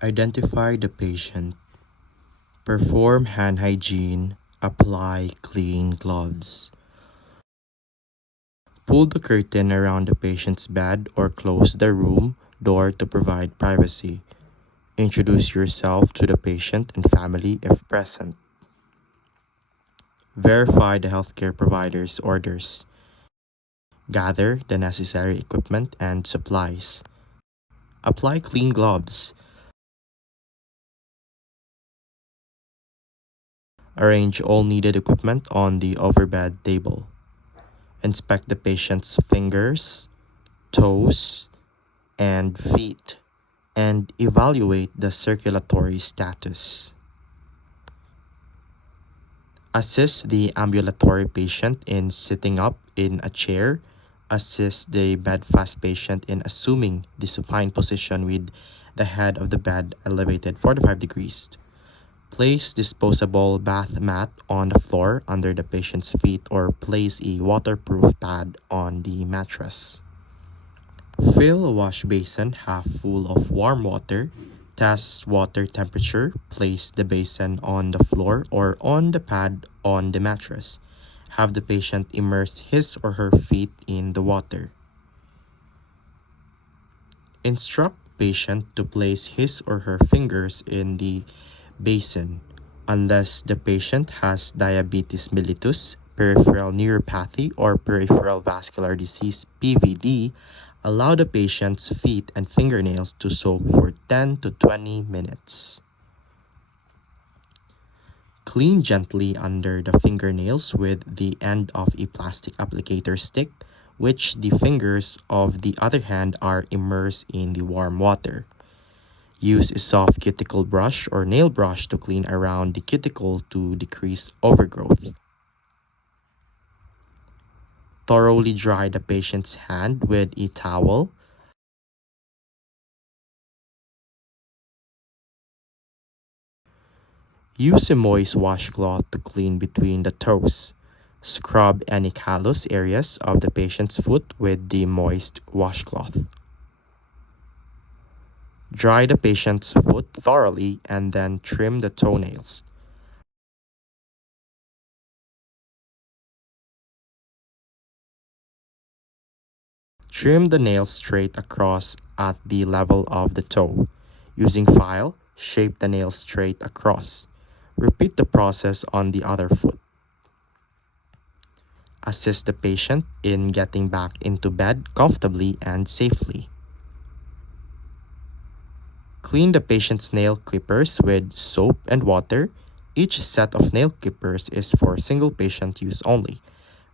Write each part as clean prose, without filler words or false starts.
Identify the patient. Perform hand hygiene. Apply clean gloves. Pull the curtain around the patient's bed or close the room door to provide privacy. Introduce yourself to the patient and family if present. Verify the healthcare provider's orders. Gather the necessary equipment and supplies. Apply clean gloves. Arrange all needed equipment on the overbed table. Inspect the patient's fingers, toes, and feet, and evaluate the circulatory status. Assist the ambulatory patient in sitting up in a chair. Assist the bedfast patient in assuming the supine position with the head of the bed elevated 45 degrees. Place disposable bath mat on the floor under the patient's feet or place a waterproof pad on the mattress. Fill a wash basin half full of warm water. Test water temperature. Place the basin on the floor or on the pad on the mattress. Have the patient immerse his or her feet in the water. Instruct patient to place his or her fingers in the basin. Unless the patient has diabetes mellitus, peripheral neuropathy, or peripheral vascular disease (PVD), allow the patient's feet and fingernails to soak for 10 to 20 minutes. Clean gently under the fingernails with the end of a plastic applicator stick, which the fingers of the other hand are immersed in the warm water. Use a soft cuticle brush or nail brush to clean around the cuticle to decrease overgrowth. Thoroughly dry the patient's hand with a towel. Use a moist washcloth to clean between the toes. Scrub any callous areas of the patient's foot with the moist washcloth. Dry the patient's foot thoroughly and then trim the toenails. Trim the nails straight across at the level of the toe. Using file, shape the nails straight across. Repeat the process on the other foot. Assist the patient in getting back into bed comfortably and safely. Clean the patient's nail clippers with soap and water. Each set of nail clippers is for single patient use only.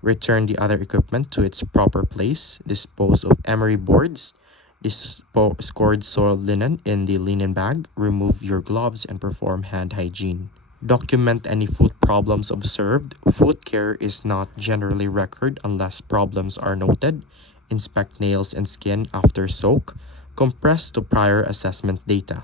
Return the other equipment to its proper place. Dispose of emery boards. Discard soiled linen in the linen bag. Remove your gloves and perform hand hygiene. Document any foot problems observed. Foot care is not generally recorded unless problems are noted. Inspect nails and skin after soak. Compress to prior assessment data.